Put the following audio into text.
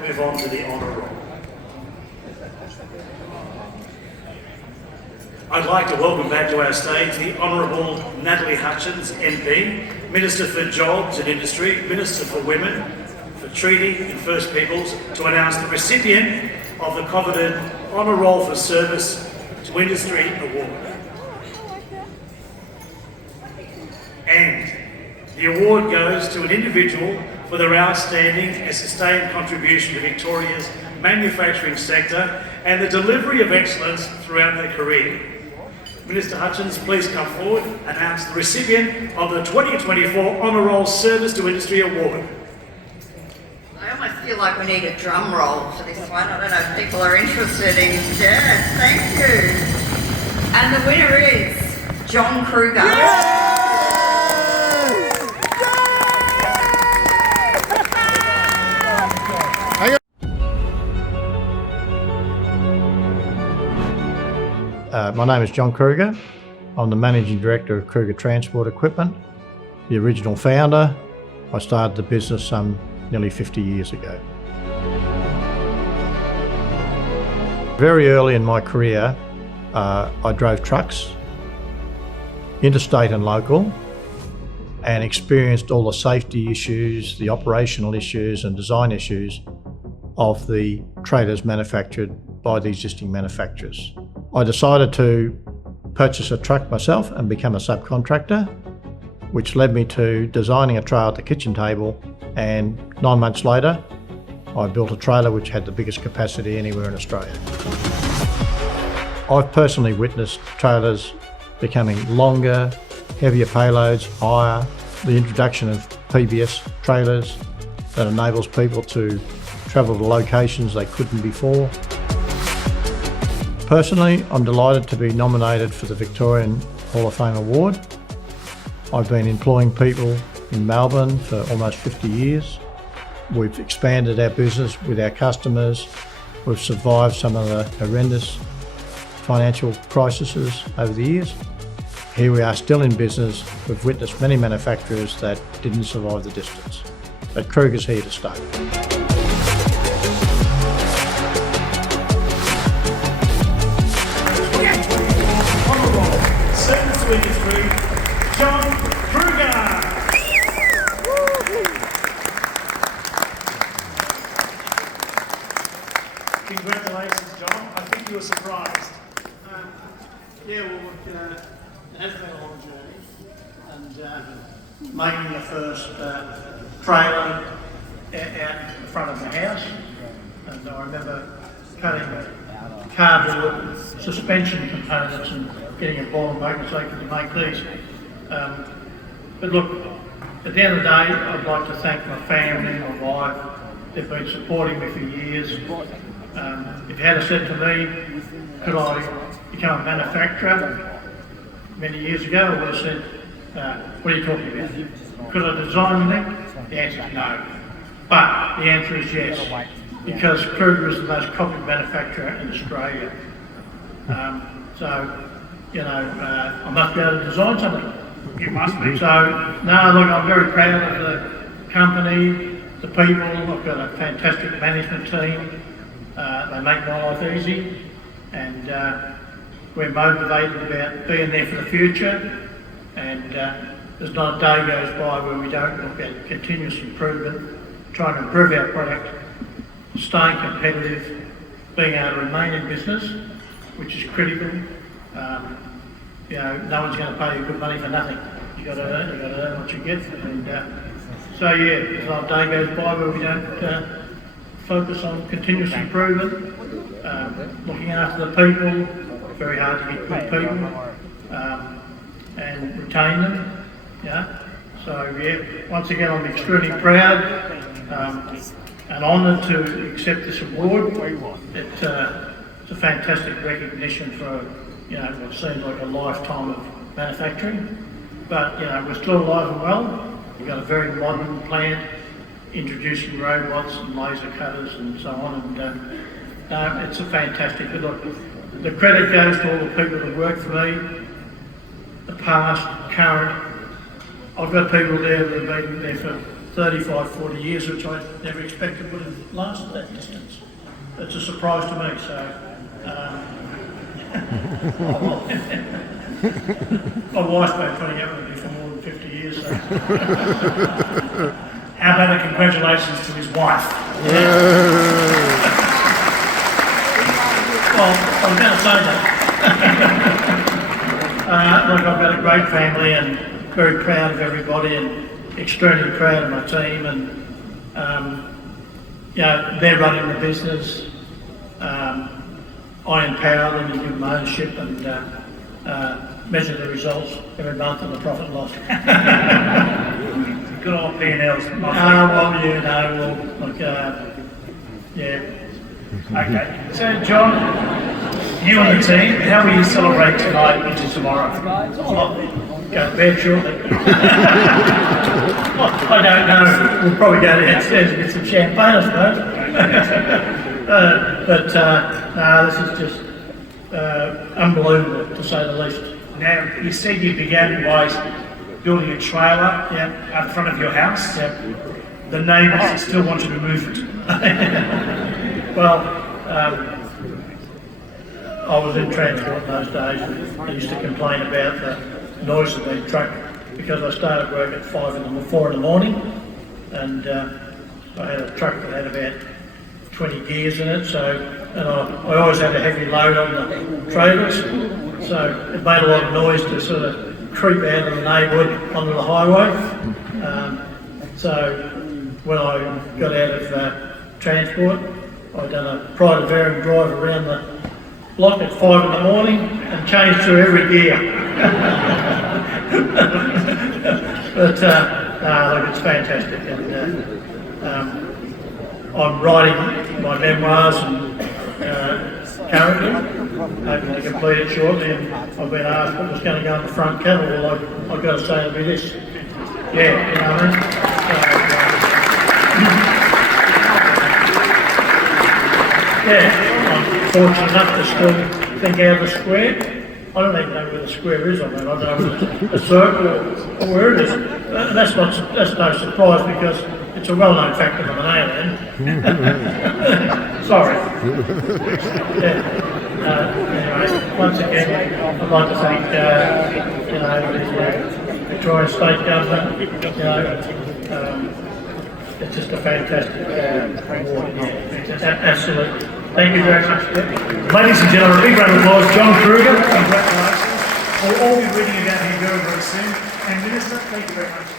Move on to the honour roll. I'd like to welcome back to our stage the Honourable Natalie Hutchins, MP, Minister for Jobs and Industry, Minister for Women, for Treaty and First Peoples, to announce the recipient of the coveted Honour Roll for Service to Industry Award. And the award goes to an individual for their outstanding and sustained contribution to Victoria's manufacturing sector and the delivery of excellence throughout their career. Minister Hutchins, please come forward and announce the recipient of the 2024 Honour Roll Service to Industry Award. I almost feel like we need a drum roll for this one. I don't know if people are interested in. Yes, thank you. And the winner is John Krueger. Yeah! My name is John Krueger. I'm the Managing Director of Krueger Transport Equipment, the original founder. I started the business some nearly 50 years ago. Very early in my career, I drove trucks, interstate and local, and experienced all the safety issues, the operational issues and design issues of the trailers manufactured by the existing manufacturers. I decided to purchase a truck myself and become a subcontractor, which led me to designing a trailer at the kitchen table, and 9 months later I built a trailer which had the biggest capacity anywhere in Australia. I've personally witnessed trailers becoming longer, heavier payloads, higher, the introduction of PBS trailers that enables people to travel to locations they couldn't before. Personally, I'm delighted to be nominated for the Victorian Hall of Fame Award. I've been employing people in Melbourne for almost 50 years. We've expanded our business with our customers. We've survived some of the horrendous financial crises over the years. Here we are still in business. We've witnessed many manufacturers that didn't survive the distance. But Krueger's here to stay. Industry, John Krueger. Congratulations, John. I think you were surprised. Yeah, well, it has been a long journey, and making the first trailer out in front of the house, and I remember cutting cardboard suspension components and getting a ball and making so could make these. But look, at the end of the day, I'd like to thank my family, my wife. They've been supporting me for years. If you had said to me, could I become a manufacturer many years ago, I would have said, what are you talking about? Could I design anything? The answer is no. But the answer is yes, because Krueger is the most copied manufacturer in Australia. So, you know, I must be able to design something. You must be. So, no, look, I'm very proud of the company, the people. I've got a fantastic management team. They make my life easy, and we're motivated about being there for the future. And there's not a day goes by where we don't look at continuous improvement, trying to improve our product, staying competitive, being able to remain in business, which is critical. You know, no one's going to pay you good money for nothing. You've got to earn what you get. And so yeah, there's not a day goes by where we don't focus on continuous improvement, looking after the people. Very hard to get good people and retain them. Yeah. So yeah, once again, I'm extremely proud and honoured to accept this award. It's a fantastic recognition for, you know, what seems like a lifetime of manufacturing. But, you know, we're still alive and well. We've got a very modern plant, introducing robots and laser cutters and so on. And it's a fantastic look. The credit goes to all the people that work for me, the past, current. I've got people there that have been there for 35, 40 years, which I never expected would have lasted that distance. It's a surprise to me, so. My wife's been putting up with me for more than 50 years, so. How about a congratulations to his wife? Well, I was going to say that. Look, I've got a great family and very proud of everybody and extremely proud of my team, and they're running the business. I empower them and give them ownership and measure the results every month and the profit and loss. Good old P&Ls. Okay. So, John, you and the team, how will you celebrate tonight into tomorrow? Go to bed shortly. I don't know. We'll probably go downstairs and get some champagne, I suppose. This is just unbelievable, to say the least. Now, you said you began by building a trailer out front of your house. The neighbours still want you to move it. Well, I was in transport in those days, and I used to complain about the noise of the truck because I started work at 4 in the morning, and I had a truck that had about 20 gears in it, and I always had a heavy load on the trailers, so it made a lot of noise to sort of creep out of the neighbourhood onto the highway. So when I got out of transport, I'd done a pride of bearing drive around the block at 5 in the morning and changed through every gear. But look, it's fantastic, and I'm writing my memoirs and currently, hoping to complete it shortly, and I've been asked what was going to go on the front cover. Well, I've got to say it'll be this. Yeah, you know what I mean? I'm fortunate enough to still think out of the square. I don't even know where the square is on that. I don't know if it's a circle or where it is. That's no surprise because it's a well-known fact of the Malayan. Sorry. Anyway, once again, I'd like to thank the Victorian State Government. It's just a fantastic award. Absolutely. Thank you very much. Ladies and gentlemen, a big round of applause. John Krueger, congratulations. We'll all be reading about him very, very soon. And Minister, thank you very much.